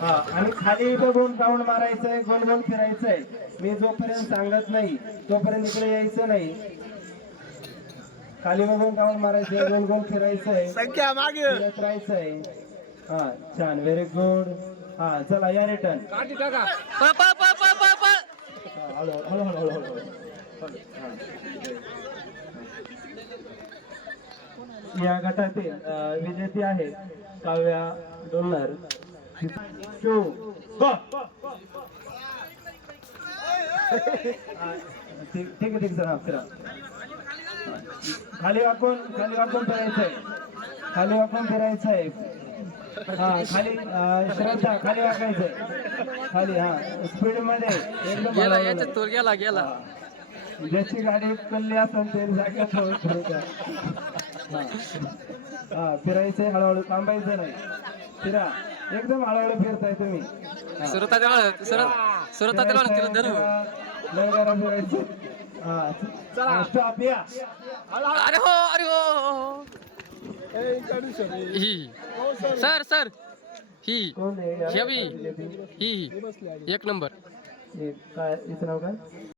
हा आणि खाली बघून राऊंड मारायचंय गोल गोल फिरायचंय. मी जोपर्यंत सांगत नाही तोपर्यंत इकडे यायचं नाही. खाली बघून राऊंड मारायचंय गोल गोल फिरायचंय. संख्या मागे. फिरत राहायचंय. हा छान व्हेरी गुड हा चला या रिटर्न हळू हळू हळू हळू हळू. या गटातील विजेती आहे काव्या डोलर शो. ठीक ठीक ठीक सर. फिरा खाली वाकून खाली वाकून फिरायचंय खाली वाकून फिरायचंय हा खाली श्रद्धा खाली वाकायचंय. खाली हा. स्पीडमध्ये एकदम गेला गेला. ज्याची गाडी कल्ली असेल ते फिरवतात. हा. हा फिरायचंय हळूहळू थांबायचं नाही. फिरा. एकदम हळूहळू फिरताय तुम्ही. हा. सुरता सुरत तिला धरू. फिरायचं हा. चला. स्टॉप या. अरे हो अरे हो ही सर सर. ही. हे ही ही. एक नंबर. हे काय हिचं नाव काय?